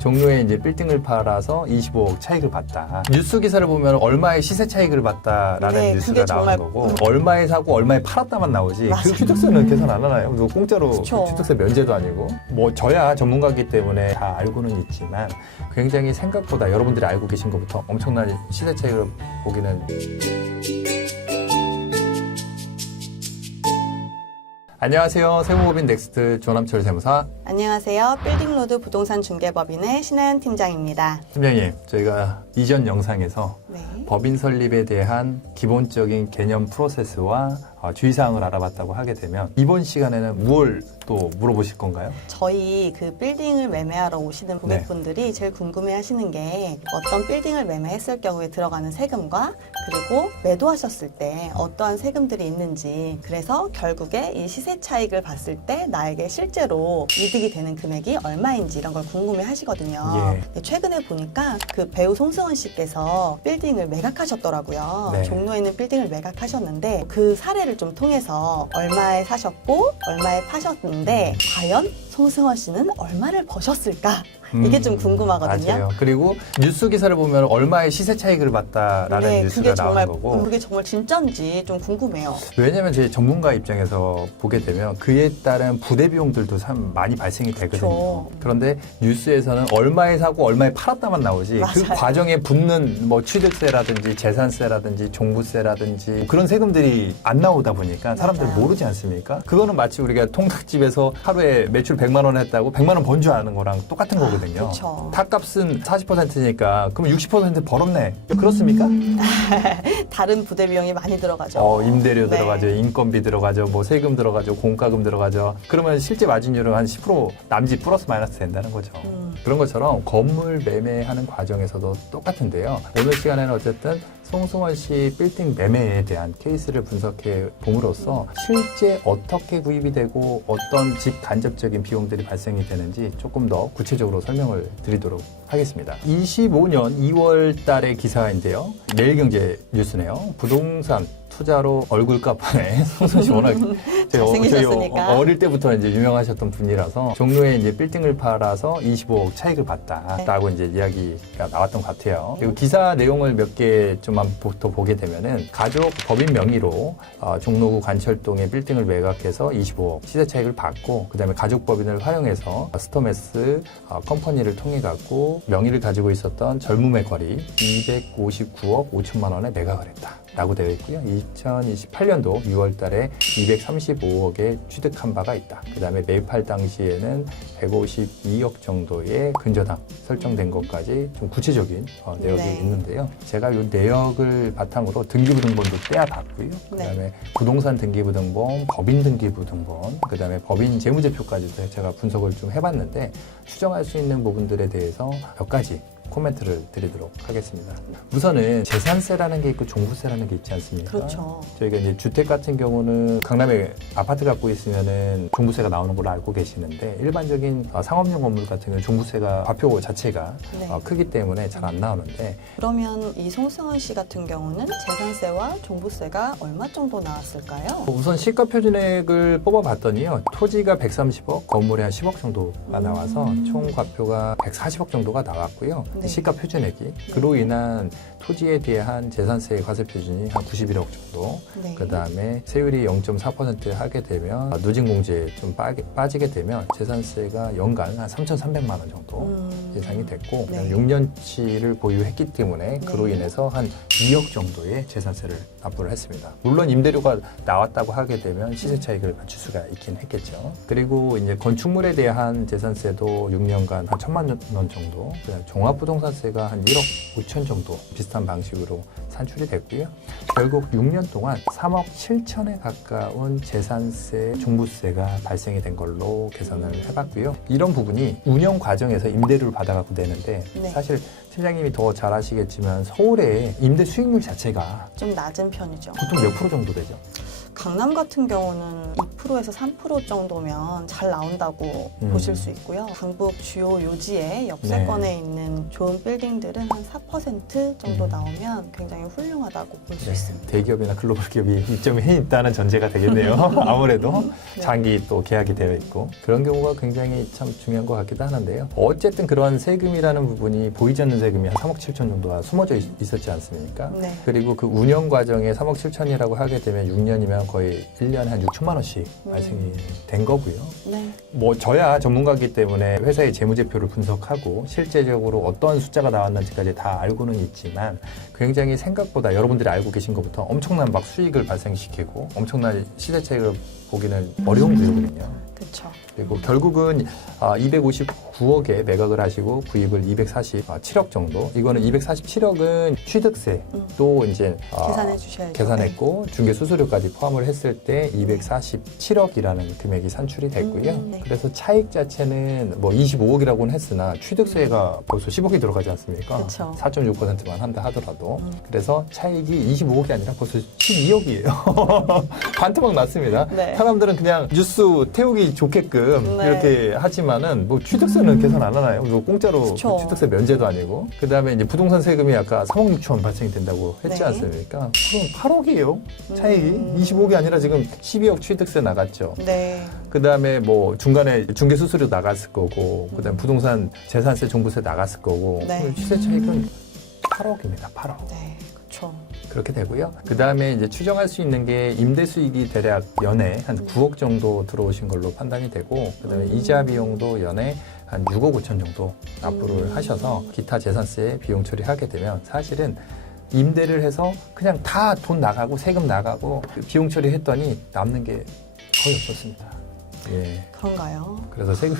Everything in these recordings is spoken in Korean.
종로에 이제 빌딩을 팔아서 25억 차익을 봤다. 뉴스 기사를 보면 얼마의 시세 차익을 봤다라는 뉴스가 나오는 거고 얼마에 사고 얼마에 팔았다만 나오지. 맞아요. 그 취득세는 계산 안 하나요? 누구 공짜로 그쵸. 취득세 면제도 아니고. 뭐 저야 전문가이기 때문에 다 알고는 있지만 굉장히 생각보다 여러분들이 알고 계신 것부터 엄청난 시세 차익을 보기는. 안녕하세요. 세무법인 넥스트 조남철 세무사. 안녕하세요. 빌딩로드 부동산 중개법인의 신하연 팀장입니다. 팀장님, 저희가 이전 영상에서 네. 법인 설립에 대한 기본적인 개념 프로세스와 주의사항을 알아봤다고 하게 되면 이번 시간에는 무엇을 또 물어보실 건가요? 저희 그 빌딩을 매매하러 오시는 고객분들이 제일 궁금해 하시는 게 어떤 빌딩을 매매했을 경우에 들어가는 세금과 그리고 매도하셨을 때 어떠한 세금들이 있는지, 그래서 결국에 이 시세 차익을 봤을 때 나에게 실제로 이득이 되는 금액이 얼마인지 이런 걸 궁금해 하시거든요. 예. 최근에 보니까 그 배우 송승헌 씨께서 빌딩을 매각하셨더라고요. 네. 종로에 있는 빌딩을 매각하셨는데 그 사례를 좀 통해서 얼마에 사셨고 얼마에 파셨는데 과연 송승헌 씨는 얼마를 버셨을까? 이게 좀 궁금하거든요. 맞아요. 그리고 뉴스 기사를 보면 얼마의 시세 차익을 봤다라는 네, 뉴스가 나오는 거고. 그게 정말 진짜인지 좀 궁금해요. 왜냐하면 제 전문가 입장에서 보게 되면 그에 따른 부대 비용들도 참 많이 발생이 되거든요. 그렇죠. 그런데 뉴스에서는 얼마에 사고 얼마에 팔았다만 나오지 그 맞아요. 과정에 붙는 뭐 취득세라든지 재산세라든지 종부세라든지 그런 세금들이 안 나오다 보니까 사람들 맞아요. 모르지 않습니까? 그거는 마치 우리가 통닭집에서 하루에 매출 100만 원 했다고 100만 원 번 줄 아는 거랑 똑같은 거거든요. 그쵸. 닭값은 40%니까 그럼 60% 벌었네. 그렇습니까? 다른 부대 비용이 많이 들어가죠. 임대료 네. 들어가죠, 인건비 들어가죠, 뭐 세금 들어가죠, 공과금 들어가죠. 그러면 실제 마진율은 한 10% 남짓 플러스 마이너스 된다는 거죠. 그런 것처럼 건물 매매하는 과정에서도 똑같은데요. 오늘 시간에는 어쨌든 송승헌 씨 빌딩 매매에 대한 케이스를 분석해 봄으로써 실제 어떻게 구입이 되고 어떤 집 간접적인 비용들이 발생이 되는지 조금 더 구체적으로 설명을 드리도록 하겠습니다. 25년 2월 달의 기사인데요. 매일경제 뉴스네요. 부동산 투자로 얼굴값 하네. 송승헌 씨 워낙 잘생기셨으니까. 어릴 때부터 이제 유명하셨던 분이라서 종로에 이제 빌딩을 팔아서 25억 차익을 봤다라고 이제 이야기가 나왔던 것 같아요. 그리고 기사 내용을 몇 개 좀만 더 보게 되면은 가족 법인 명의로 종로구 관철동에 빌딩을 매각해서 25억 시세 차익을 받고 그다음에 가족 법인을 활용해서 스토메스 컴퍼니를 통해 갖고 명의를 가지고 있었던 젊음의 거리 259억 5천만 원에 매각을 했다. 라고 되어 있고요. 2028년도 6월 달에 235억에 취득한 바가 있다. 그 다음에 매입할 당시에는 152억 정도의 근저당 설정된 것까지 좀 구체적인 내역이 네. 있는데요. 제가 이 내역을 바탕으로 등기부등본도 떼어봤고요. 그 다음에 부동산 등기부등본, 법인 등기부등본, 그 다음에 법인 재무제표까지도 제가 분석을 좀 해봤는데 추정할 수 있는 부분들에 대해서 몇 가지 코멘트를 드리도록 하겠습니다. 우선은 재산세라는 게 있고 종부세라는 게 있지 않습니까? 그렇죠. 저희가 이제 주택 같은 경우는 강남에 아파트 갖고 있으면은 종부세가 나오는 걸로 알고 계시는데 일반적인 상업용 건물 같은 경우는 종부세가 과표 자체가 네. 크기 때문에 잘 안 나오는데 그러면 이 송승헌 씨 같은 경우는 재산세와 종부세가 얼마 정도 나왔을까요? 우선 시가 표준액을 뽑아봤더니요. 토지가 130억, 건물이 한 10억 정도가 나와서 총 과표가 140억 정도가 나왔고요. 네. 시가 표준액이. 그로 인한 토지에 대한 재산세 과세 표준이 한 91억 정도. 네. 그 다음에 세율이 0.4% 하게 되면 누진공제에 좀 빠지게 되면 재산세가 연간 한 3,300만 원 정도 예상이 됐고 네. 6년치를 보유했기 때문에 그로 인해서 한 2억 정도의 재산세를 납부를 했습니다. 물론 임대료가 나왔다고 하게 되면 시세 차익을 맞출 수가 있긴 했겠죠. 그리고 이제 건축물에 대한 재산세도 6년간 한 1,000만 원 정도, 그다음 종합부동산세가 한 1억 5천 정도 비슷한 방식으로 산출이 됐고요. 결국 6년 동안 3억 7천에 가까운 재산세, 종부세가 발생이 된 걸로 계산을 해봤고요. 이런 부분이 운영 과정에서 임대료를 받아갖고 내는데 네. 사실 팀장님이 더 잘 아시겠지만 서울의 임대 수익률 자체가 좀 낮은 편이죠. 보통 몇 프로 정도 되죠? 강남 같은 경우는 2%에서 3% 정도면 잘 나온다고 보실 수 있고요. 강북 주요 요지의 옆세권에 있는 좋은 빌딩들은 한 4% 정도 나오면 굉장히 훌륭하다고 볼 수 있습니다. 대기업이나 글로벌 기업이 입점이 해 있다는 전제가 되겠네요. 아무래도 장기 또 계약이 되어 있고 그런 경우가 굉장히 참 중요한 것 같기도 하는데요. 어쨌든 그런 세금이라는 부분이 보이지 않는 세금이 한 3억 7천 정도가 숨어져 있었지 않습니까? 네. 그리고 그 운영 과정에 3억 7천이라고 하게 되면 6년이면 거의 1년에 한 6천만 원씩 발생이 된 거고요. 네. 뭐 저야 전문가이기 때문에 회사의 재무제표를 분석하고 실제적으로 어떤 숫자가 나왔는지까지 다 알고는 있지만 굉장히 생각보다 여러분들이 알고 계신 것부터 엄청난 막 수익을 발생시키고 엄청난 시세 차익을 보기는 어려운 구조거든요. 그렇죠. 그리고 결국은 259억에 매각을 하시고 구입을 247억 정도. 이거는 247억은 취득세 또 이제 계산해 주셔야죠. 계산했고 중개 수수료까지 포함을 했을 때 247억이라는 금액이 산출이 됐고요. 네. 그래서 차익 자체는 뭐 25억이라고는 했으나 취득세가 벌써 10억이 들어가지 않습니까? 그쵸. 4.6%만 한다 하더라도. 그래서 차익이 25억이 아니라 벌써 12억이에요. 반토막 났습니다. 네. 사람들은 그냥 뉴스 태우기 좋게끔 네. 이렇게 하지만은 뭐 취득세는 계산 안 하나요? 뭐 공짜로 그쵸. 취득세 면제도 아니고. 그 다음에 이제 부동산 세금이 아까 3억 6천 발생이 된다고 했지 네. 않습니까? 그럼 8억이에요. 차익이 25억이 아니라 지금 12억 취득세 나갔죠. 네. 그 다음에 뭐 중간에 중개 수수료 나갔을 거고, 그 다음에 부동산 재산세, 종부세 나갔을 거고, 네. 시세 차익은 8억입니다. 8억. 네. 그렇죠. 그렇게 되고요. 그 다음에 이제 추정할 수 있는 게 임대 수익이 대략 연에 한 9억 정도 들어오신 걸로 판단이 되고, 그 다음에 이자 비용도 연에 한 6억 5천 정도 납부를 하셔서 기타 재산세 비용 처리하게 되면 사실은 임대를 해서 그냥 다 돈 나가고 세금 나가고 비용 처리했더니 남는 게 거의 없었습니다. 예. 그런가요? 그래서 세금이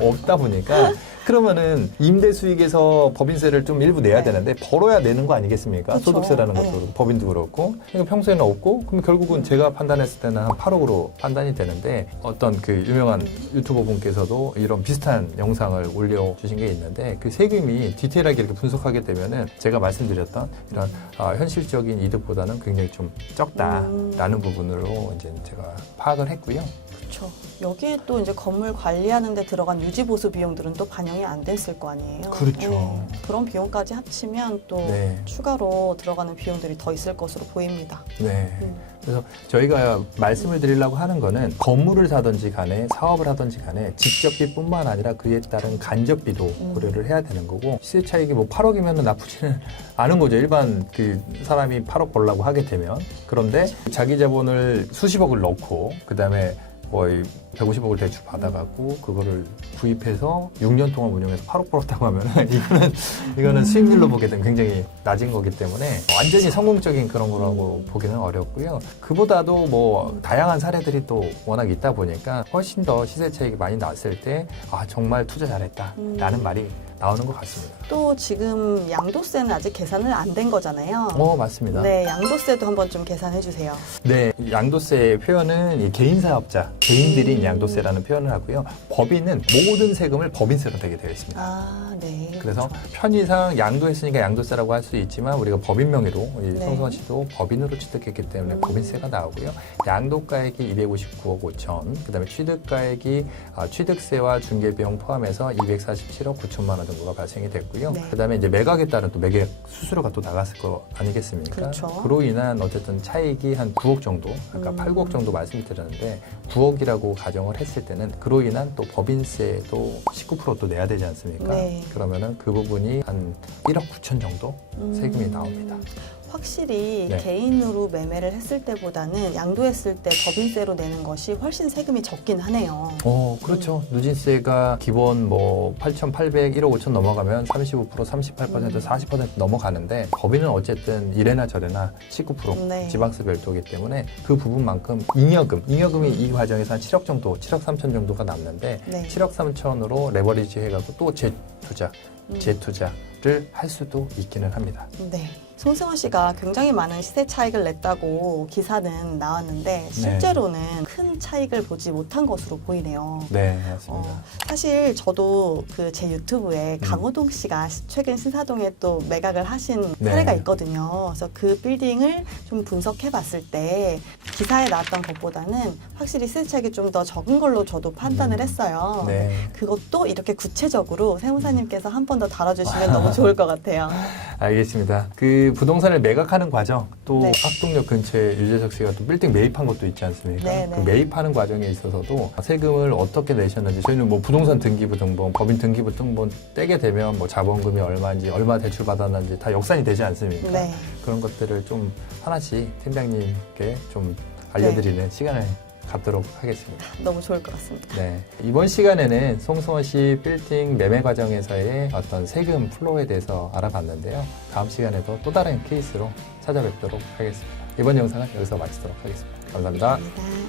없다 보니까 그러면은 임대 수익에서 법인세를 좀 일부 내야 네. 되는데 벌어야 내는 거 아니겠습니까? 그쵸. 소득세라는 것도 네. 그렇고 법인도 그렇고 그러니까 평소에는 없고 그럼 결국은 제가 판단했을 때는 한 8억으로 판단이 되는데 어떤 그 유명한 유튜버 분께서도 이런 비슷한 영상을 올려주신 게 있는데 그 세금이 디테일하게 이렇게 분석하게 되면은 제가 말씀드렸던 이런 현실적인 이득보다는 굉장히 좀 적다라는 부분으로 이제 제가 파악을 했고요. 그렇죠. 여기에 또 이제 건물 관리하는 데 들어간 유지 보수 비용들은 또 반영이 안 됐을 거 아니에요. 그렇죠. 그런 비용까지 합치면 또 네. 추가로 들어가는 비용들이 더 있을 것으로 보입니다. 네. 그래서 저희가 말씀을 드리려고 하는 거는 건물을 사든지 간에 사업을 하든지 간에 직접비뿐만 아니라 그에 따른 간접비도 고려를 해야 되는 거고 시세 차익이 뭐 8억이면 나쁘지는 않은 거죠. 일반 그 사람이 8억 벌려고 하게 되면. 그런데 자기 자본을 수십억을 넣고 그다음에 거의 150억을 대출 받아갖고 그거를 구입해서 6년 동안 운영해서 8억 벌었다고 하면은 이거는 수익률로 보게 되면 굉장히 낮은 거기 때문에 완전히 성공적인 그런 거라고 보기는 어렵고요. 그보다도 뭐 다양한 사례들이 또 워낙 있다 보니까 훨씬 더 시세 차익이 많이 났을 때 아 정말 투자 잘했다라는 말이 나오는 것 같습니다. 또 지금 양도세는 아직 계산을 안 된 거잖아요. 맞습니다. 네, 양도세도 한번 좀 계산해 주세요. 네, 양도세 표현은 이 개인 사업자, 개인들이 양도세라는 표현을 하고요. 법인은 모든 세금을 법인세로 내게 되어 있습니다. 아, 네. 그래서 편의상 양도했으니까 양도세라고 할 수 있지만 우리가 법인 명의로 이 네. 성수원 씨도 법인으로 취득했기 때문에 법인세가 나오고요. 양도가액이 259억 5천, 그다음에 취득가액이 취득세와 중개비용 포함해서 247억 9천만 원 정도가 발생이 됐고요. 네. 그다음에 이제 매각에 따른 또 매각 수수료가 또 나갔을 거 아니겠습니까? 그렇죠. 그로 인한 어쨌든 차익이 한 9억 정도, 아까 8, 9억 정도 말씀드렸는데 9억이라고 가정을 했을 때는 그로 인한 또 법인세도 19% 또 내야 되지 않습니까? 네. 그러면은 그 부분이 한 1억 9천 정도 세금이 나옵니다. 확실히 네. 개인으로 매매를 했을 때보다는 양도했을 때 법인세로 내는 것이 훨씬 세금이 적긴 하네요. 그렇죠. 누진세가 기본 뭐 8,800, 1억 5천 넘어가면 35%, 38%, 40% 넘어가는데 법인은 어쨌든 이래나 저래나 19% 네. 지방세 별도이기 때문에 그 부분만큼 잉여금이 이 과정에서 한 7억 정도, 7억 3천 정도가 남는데 네. 7억 3천으로 레버리지 해갖고 또 재투자를 할 수도 있기는 합니다. 네. 송승헌 씨가 굉장히 많은 시세 차익을 냈다고 기사는 나왔는데 실제로는 큰 차익을 보지 못한 것으로 보이네요. 네, 맞습니다. 사실 저도 그 제 유튜브에 강호동 씨가 최근 신사동에 또 매각을 하신 네. 사례가 있거든요. 그래서 그 빌딩을 좀 분석해 봤을 때 기사에 나왔던 것보다는 확실히 시세 차익이 좀 더 적은 걸로 저도 판단을 했어요. 네. 그것도 이렇게 구체적으로 세무사님께서 한 번 더 다뤄주시면 너무 좋을 것 같아요. 알겠습니다. 그 부동산을 매각하는 과정, 또 네. 학동역 근처에 유재석 씨가 또 빌딩 매입한 것도 있지 않습니까? 네, 그 네. 매입하는 과정에 있어서도 세금을 어떻게 내셨는지 저희는 뭐 부동산 등기부 등본, 법인 등기부 등본 떼게 되면 뭐 자본금이 얼마인지, 얼마 대출 받았는지 다 역산이 되지 않습니까? 네. 그런 것들을 좀 하나씩 팀장님께 좀 알려드리는 시간을 갖도록 하겠습니다. 너무 좋을 것 같습니다. 네. 이번 시간에는 송승헌 씨 빌딩 매매 과정에서의 어떤 세금 플로우에 대해서 알아봤는데요. 다음 시간에도 또 다른 케이스로 찾아뵙도록 하겠습니다. 이번 영상은 여기서 마치도록 하겠습니다. 감사합니다. 감사합니다.